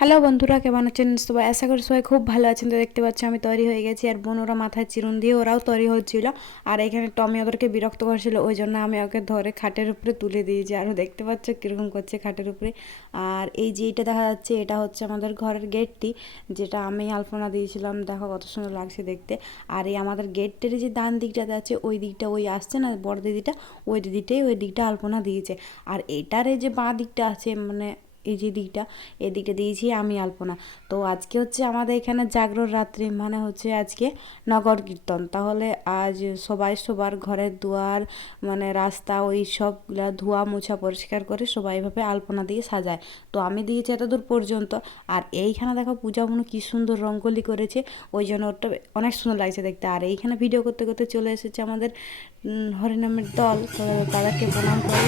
Hello বন্ধুরা, কেমন আছেন সবাই? আশা করি সবাই খুব ভালো আছেন। তো দেখতে পাচ্ছি আমি তৈরি হয়ে গেছি, আর বোন ওরা মাথায় চিরুন দিয়ে ওরাও তৈরি হচ্ছিল। আর এখানে টমি ওদেরকে বিরক্ত করছিল, ওই জন্য আমি ওকে ধরে খাটের উপরে তুলে দিয়েছি। আর দেখতে পাচ্ছ কীরকম করছে খাটের উপরে। আর এই যে এটা দেখা যাচ্ছে, এটা হচ্ছে আমাদের ঘরের গেটটি, যেটা আমি আলপনা দিয়েছিলাম। দেখো কত সুন্দর লাগছে দেখতে। আর এই আমাদের গেটের যে ডান দিকটাতে আছে, ওই দিকটা ওই আসছে না বড় দিদিটা, ওই দিদিটাই ওই দিকটা আলপনা দিয়েছে। আর এটার এই যে বাঁ দিকটা আছে, মানে এই যে দিকটা, এই দিকটা দিয়েছি আমি আলপনা। তো আজকে হচ্ছে আমাদের এখানে জাগরণ রাত্রি, মানে হচ্ছে আজকে নগর কীর্তন। তাহলে আজ সবাই সবার ঘরের দুয়ার, মানে রাস্তা, ওই সবগুলা ধোয়া মোছা পরিষ্কার করে সবাই এভাবে আলপনা দিয়ে সাজায়। তো আমি দিয়েছি এত দূর পর্যন্ত। আর এইখানে দেখো পূজা বোন কী সুন্দর রঙ্গোলি করেছে, ওই জন্য ওটা অনেক সুন্দর লাগছে দেখতে। আর এইখানে ভিডিও করতে করতে চলে এসেছে আমাদের হরিনামের দল, তো তাদেরকে প্রণাম করে